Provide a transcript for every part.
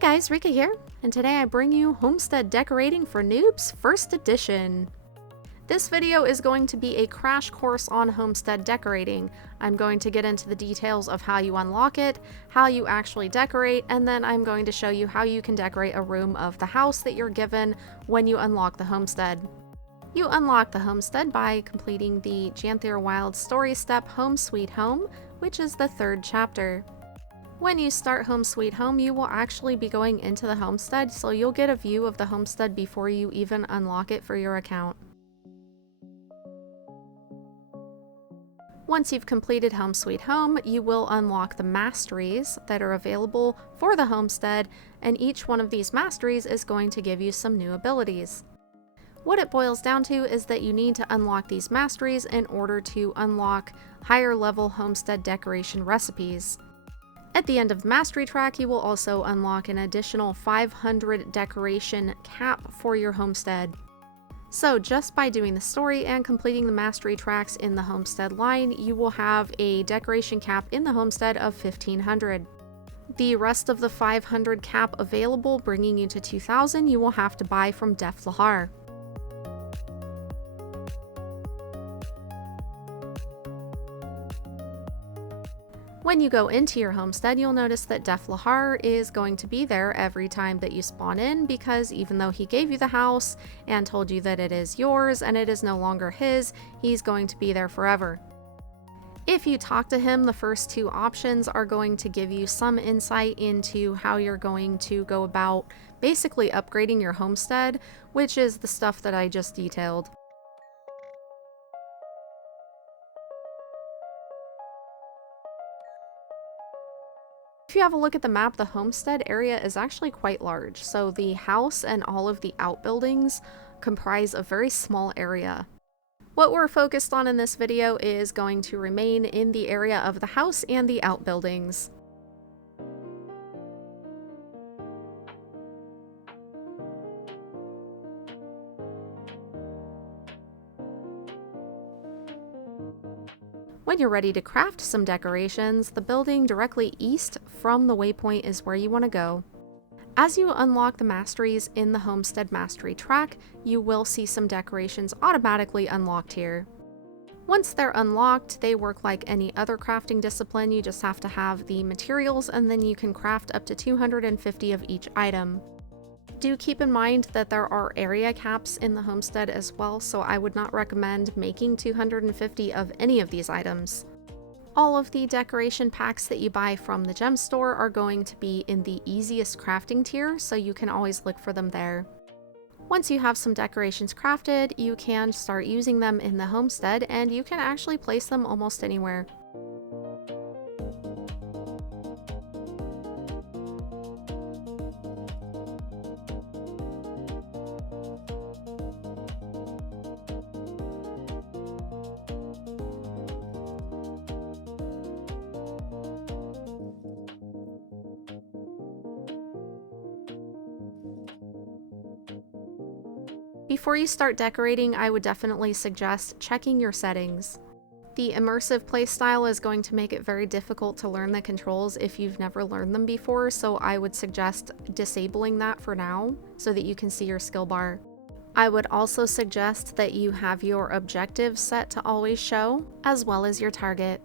guys, Rika here, and today I bring you Homestead Decorating for Noobs First Edition. This video is going to be a crash course on homestead decorating. I'm going to get into the details of how you unlock it, how you actually decorate, and then I'm going to show you how you can decorate a room of the house that you're given when you unlock the homestead. You unlock the homestead by completing the Janthier Wild story step Home Sweet Home, which is the third chapter. When you start Home Sweet Home, you will actually be going into the homestead, so you'll get a view of the homestead before you even unlock it for your account. Once you've completed Home Sweet Home, you will unlock the masteries that are available for the homestead, and each one of these masteries is going to give you some new abilities. What it boils down to is that you need to unlock these masteries in order to unlock higher level homestead decoration recipes. At the end of the mastery track, you will also unlock an additional 500 decoration cap for your homestead. So just by doing the story and completing the mastery tracks in the homestead line, you will have a decoration cap in the homestead of 1500. The rest of the 500 cap available, bringing you to 2000, you will have to buy from Deft Lahar. When you go into your homestead, you'll notice that Deft Lahar is going to be there every time that you spawn in, because even though he gave you the house and told you that it is yours and it is no longer his, he's going to be there forever. If you talk to him, the first two options are going to give you some insight into how you're going to go about basically upgrading your homestead, which is the stuff that I just detailed. If you have a look at the map, the homestead area is actually quite large, so the house and all of the outbuildings comprise a very small area. What we're focused on in this video is going to remain in the area of the house and the outbuildings. When you're ready to craft some decorations, the building directly east from the waypoint is where you want to go. As you unlock the masteries in the Homestead Mastery track, you will see some decorations automatically unlocked here. Once they're unlocked, they work like any other crafting discipline. You just have to have the materials, and then you can craft up to 250 of each item. Do keep in mind that there are area caps in the homestead as well, so I would not recommend making 250 of any of these items. All of the decoration packs that you buy from the gem store are going to be in the easiest crafting tier, so you can always look for them there. Once you have some decorations crafted, you can start using them in the homestead, and you can actually place them almost anywhere. Before you start decorating, I would definitely suggest checking your settings. The immersive playstyle is going to make it very difficult to learn the controls if you've never learned them before, so I would suggest disabling that for now so that you can see your skill bar. I would also suggest that you have your objectives set to always show, as well as your target.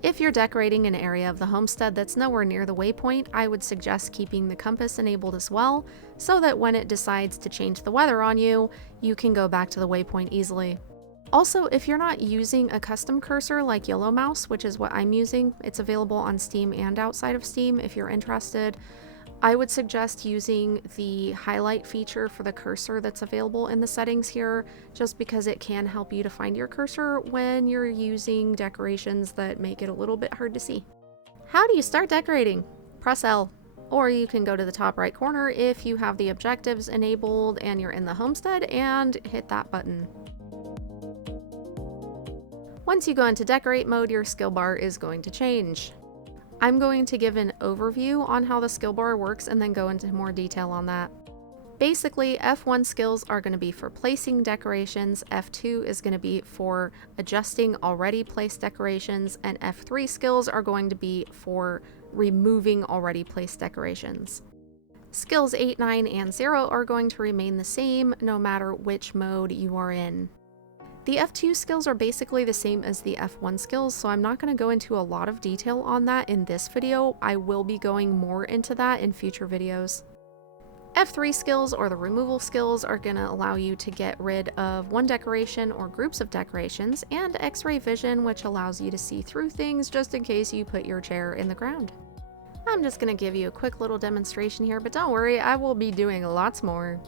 If you're decorating an area of the homestead that's nowhere near the waypoint, I would suggest keeping the compass enabled as well, so that when it decides to change the weather on you, you can go back to the waypoint easily. Also, if you're not using a custom cursor like Yellow Mouse, which is what I'm using, it's available on Steam and outside of Steam if you're interested, I would suggest using the highlight feature for the cursor that's available in the settings here, just because it can help you to find your cursor when you're using decorations that make it a little bit hard to see. How do you start decorating? Press L, or you can go to the top right corner if you have the objectives enabled and you're in the homestead, and hit that button. Once you go into decorate mode, your skill bar is going to change. I'm going to give an overview on how the skill bar works and then go into more detail on that. Basically, F1 skills are going to be for placing decorations, F2 is going to be for adjusting already placed decorations, and F3 skills are going to be for removing already placed decorations. Skills 8, 9, and 0 are going to remain the same no matter which mode you are in. The F2 skills are basically the same as the F1 skills, so I'm not going to go into a lot of detail on that in this video. I will be going more into that in future videos. F3 skills, or the removal skills, are going to allow you to get rid of one decoration or groups of decorations, and X-ray vision, which allows you to see through things just in case you put your chair in the ground. I'm just going to give you a quick little demonstration here, but don't worry, I will be doing lots more.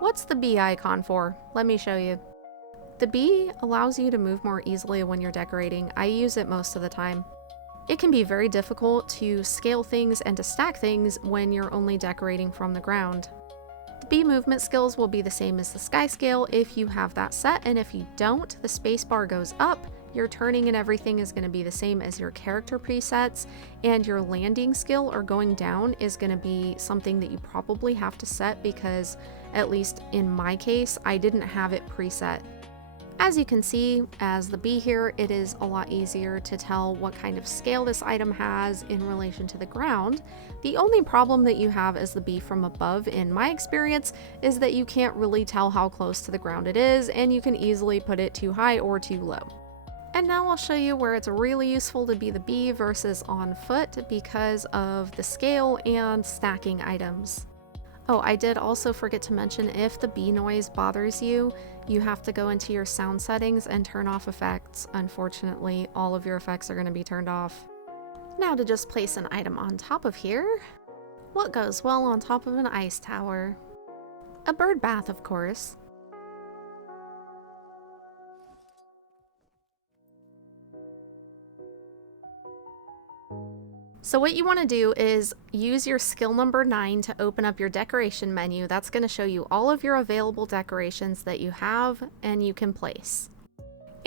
What's the bee icon for? Let me show you. The bee allows you to move more easily when you're decorating. I use it most of the time. It can be very difficult to scale things and to stack things when you're only decorating from the ground. The bee movement skills will be the same as the sky scale if you have that set, and if you don't, the spacebar goes up, your turning and everything is going to be the same as your character presets, and your landing skill or going down is going to be something that you probably have to set because, at least in my case, I didn't have it preset. As you can see, as the bee here, it is a lot easier to tell what kind of scale this item has in relation to the ground. The only problem that you have as the bee from above, in my experience, is that you can't really tell how close to the ground it is, and you can easily put it too high or too low. And now I'll show you where it's really useful to be the bee versus on foot because of the scale and stacking items. Oh, I did also forget to mention, if the bee noise bothers you, you have to go into your sound settings and turn off effects. Unfortunately, all of your effects are going to be turned off. Now to just place an item on top of here. What goes well on top of an ice tower? A bird bath, of course. So what you want to do is use your skill number 9 to open up your decoration menu. That's going to show you all of your available decorations that you have and you can place.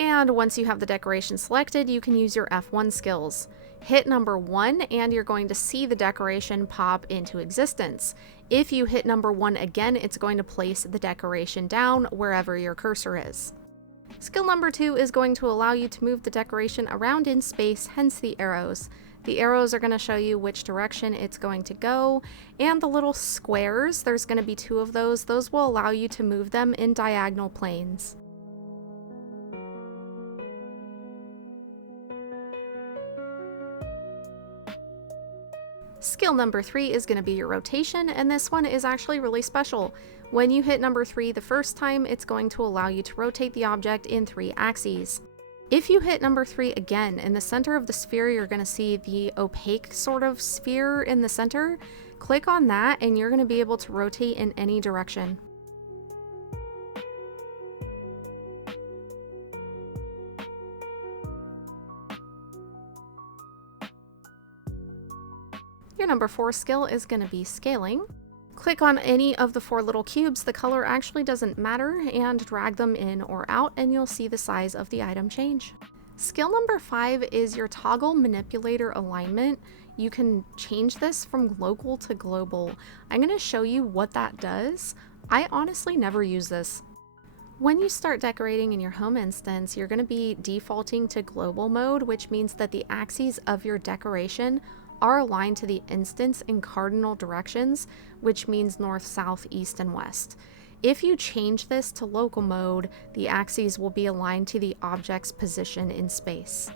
And once you have the decoration selected, you can use your F1 skills. Hit number 1 and you're going to see the decoration pop into existence. If you hit number 1 again, it's going to place the decoration down wherever your cursor is. Skill number 2 is going to allow you to move the decoration around in space, hence the arrows. The arrows are going to show you which direction it's going to go, and the little squares, there's going to be 2 of those. Those will allow you to move them in diagonal planes. Skill number 3 is going to be your rotation, and this one is actually really special. When you hit number 3 the first time, it's going to allow you to rotate the object in 3 axes. If you hit number 3 again, in the center of the sphere, you're going to see the opaque sort of sphere in the center. Click on that and you're going to be able to rotate in any direction. Your number 4 skill is going to be scaling. Click on any of the 4 little cubes, the color actually doesn't matter, and drag them in or out and you'll see the size of the item change. Skill number 5 is your toggle manipulator alignment. You can change this from local to global. I'm going to show you what that does. I honestly never use this. When you start decorating in your home instance, you're going to be defaulting to global mode, which means that the axes of your decoration are aligned to the instance in cardinal directions, which means north, south, east, and west. If you change this to local mode, the axes will be aligned to the object's position in space.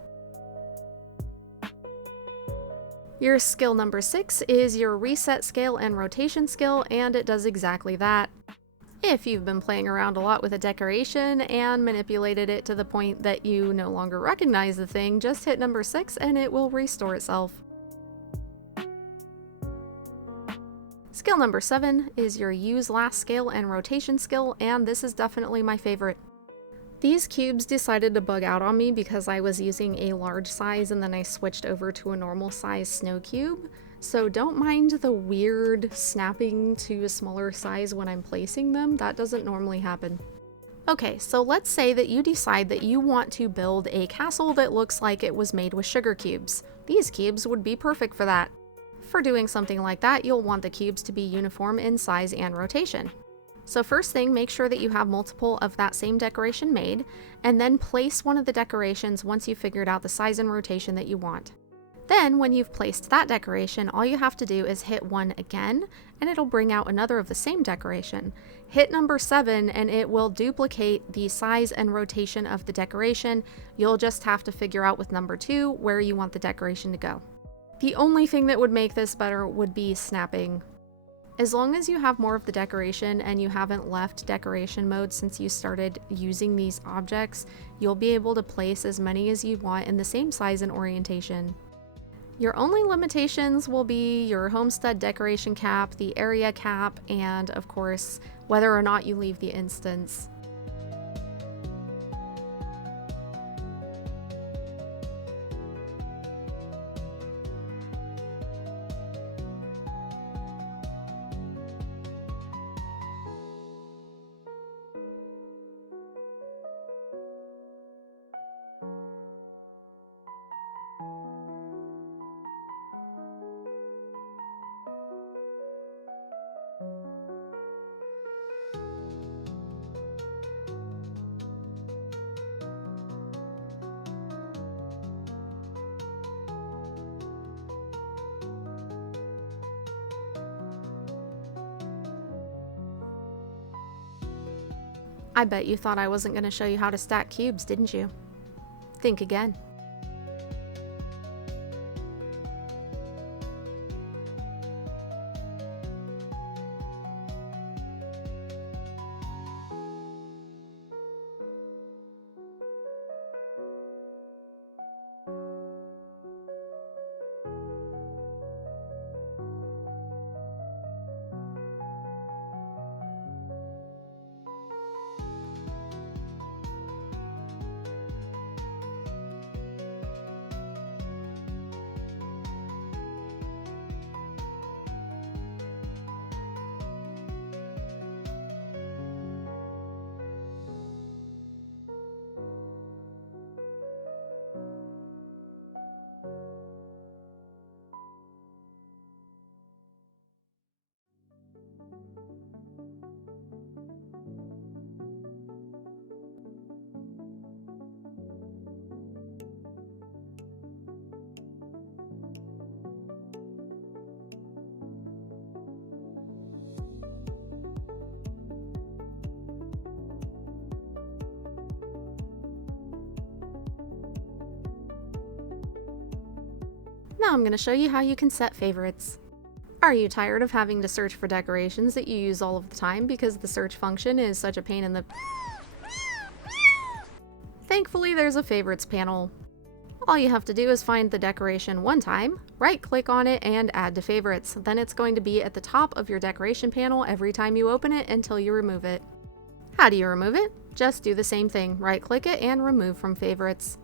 Your skill number 6 is your reset scale and rotation skill, and it does exactly that. If you've been playing around a lot with a decoration and manipulated it to the point that you no longer recognize the thing, just hit number 6 and it will restore itself. Skill number 7 is your use last scale and rotation skill, and this is definitely my favorite. These cubes decided to bug out on me because I was using a large size and then I switched over to a normal size snow cube. So don't mind the weird snapping to a smaller size when I'm placing them. That doesn't normally happen. Okay, so let's say that you decide that you want to build a castle that looks like it was made with sugar cubes. These cubes would be perfect for that. For doing something like that, you'll want the cubes to be uniform in size and rotation. So first thing, make sure that you have multiple of that same decoration made, and then place one of the decorations once you've figured out the size and rotation that you want. Then, when you've placed that decoration, all you have to do is hit 1 again, and it'll bring out another of the same decoration. Hit number 7, and it will duplicate the size and rotation of the decoration. You'll just have to figure out with number 2 where you want the decoration to go. The only thing that would make this better would be snapping. As long as you have more of the decoration and you haven't left decoration mode since you started using these objects, you'll be able to place as many as you want in the same size and orientation. Your only limitations will be your homestead decoration cap, the area cap, and of course, whether or not you leave the instance. I bet you thought I wasn't going to show you how to stack cubes, didn't you? Think again. Now I'm going to show you how you can set favorites. Are you tired of having to search for decorations that you use all of the time because the search function is such a pain in the... Thankfully, there's a favorites panel. All you have to do is find the decoration one time, right-click on it, and add to favorites. Then it's going to be at the top of your decoration panel every time you open it until you remove it. How do you remove it? Just do the same thing, right-click it and remove from favorites.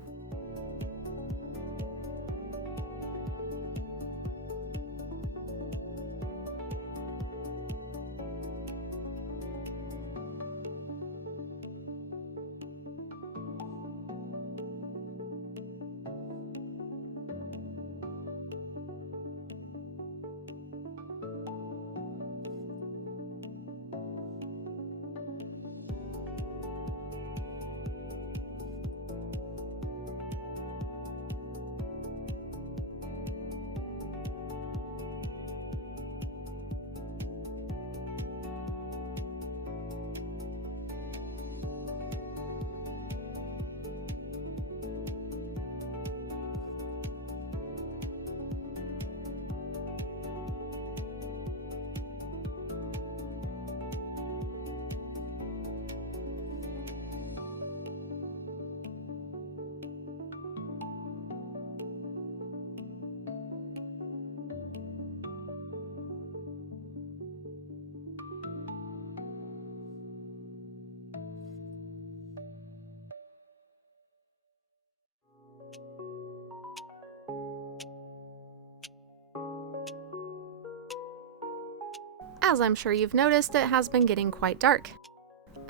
As I'm sure you've noticed, it has been getting quite dark.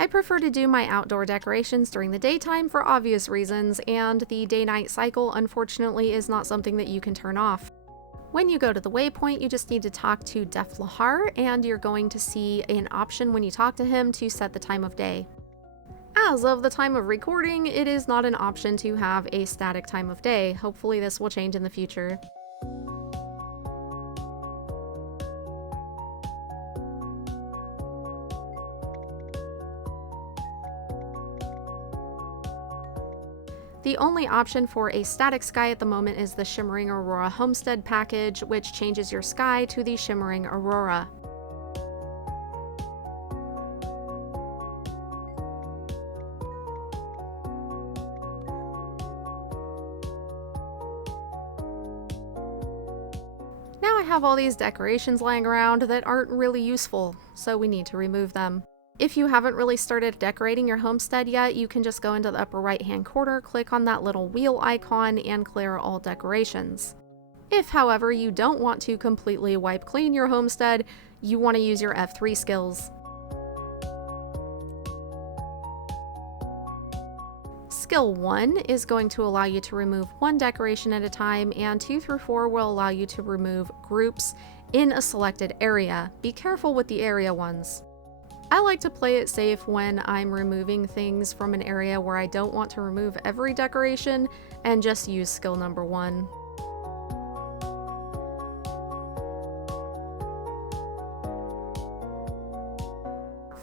I prefer to do my outdoor decorations during the daytime for obvious reasons, and the day-night cycle unfortunately is not something that you can turn off. When you go to the waypoint, you just need to talk to Deft Lahar, and you're going to see an option when you talk to him to set the time of day. As of the time of recording, it is not an option to have a static time of day. Hopefully this will change in the future. The only option for a static sky at the moment is the Shimmering Aurora Homestead package, which changes your sky to the Shimmering Aurora. Now I have all these decorations lying around that aren't really useful, so we need to remove them. If you haven't really started decorating your homestead yet, you can just go into the upper right-hand corner, click on that little wheel icon, and clear all decorations. If, however, you don't want to completely wipe clean your homestead, you want to use your F3 skills. Skill 1 is going to allow you to remove one decoration at a time, and 2 through 4 will allow you to remove groups in a selected area. Be careful with the area ones. I like to play it safe when I'm removing things from an area where I don't want to remove every decoration and just use skill number 1.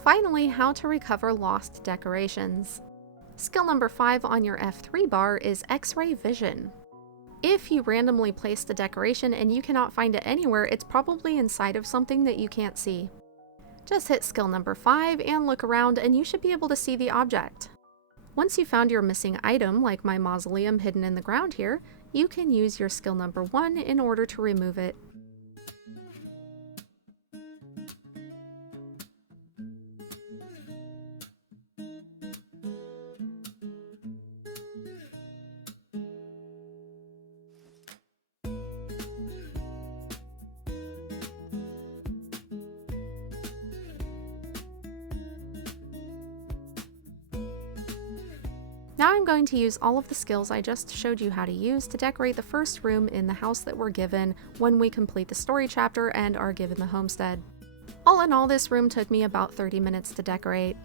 Finally, how to recover lost decorations. Skill number 5 on your F3 bar is X-ray vision. If you randomly place the decoration and you cannot find it anywhere, it's probably inside of something that you can't see. Just hit skill number 5 and look around and you should be able to see the object. Once you found your missing item, like my mausoleum hidden in the ground here, you can use your skill number 1 in order to remove it. Now I'm going to use all of the skills I just showed you how to use to decorate the first room in the house that we're given when we complete the story chapter and are given the homestead. All in all, this room took me about 30 minutes to decorate.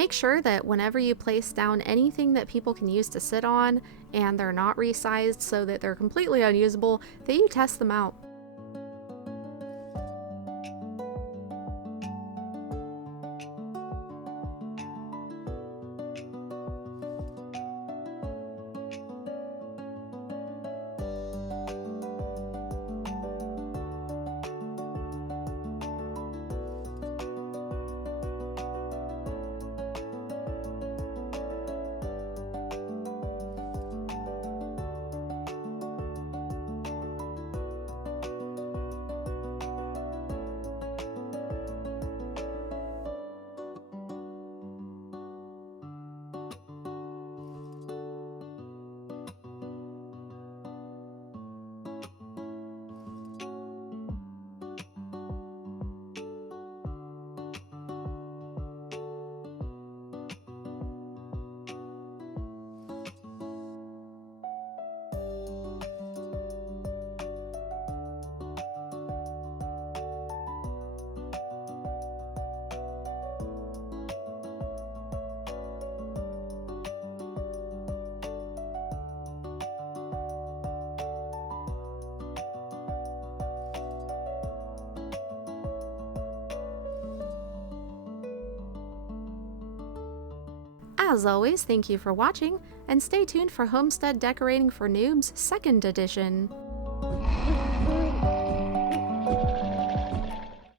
Make sure that whenever you place down anything that people can use to sit on and they're not resized so that they're completely unusable, that you test them out. As always, thank you for watching, and stay tuned for Homestead Decorating for Noobs 2nd edition.